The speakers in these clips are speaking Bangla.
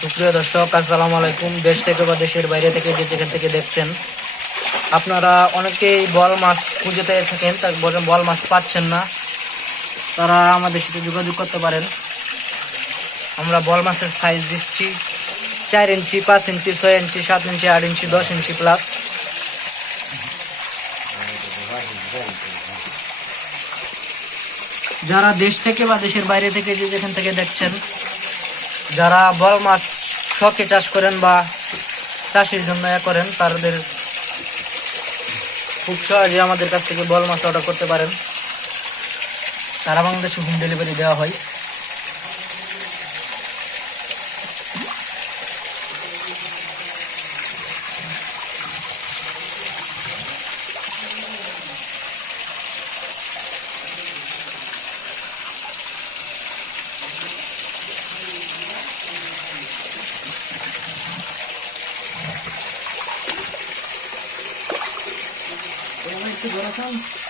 সুপ্রিয় দর্শক, আসসালামু আলাইকুম। দেশ থেকে বা দেশের বাইরে থেকে যে যেখান থেকে দেখছেন, আপনারা অনেকেই বল মাছ খুঁজে থাকেন, তার বল মাছ পাচ্ছেন না। তারা আমাদের সাথে যোগাযোগ করতে পারেন। আমরা বল মাছের সাইজ দিচ্ছি চার ইঞ্চি, পাঁচ ইঞ্চি, ছয় ইঞ্চি, সাত ইঞ্চি, আট ইঞ্চি, দশ ইঞ্চি প্লাস যারা দেশ থেকে বা দেশের বাইরে থেকে যে যেখান থেকে দেখছেন যারা বড় মাছ, শখে চাষ করেন বা চাষির জন্য এ করেন, তাদের খুব সহজে আমাদের কাছ থেকে বল মাছ অর্ডার করতে পারেন। তারা বাংলাদেশে হোম ডেলিভারি দেওয়া হয়। Ось ворогам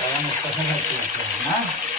Ahora nos pasan a.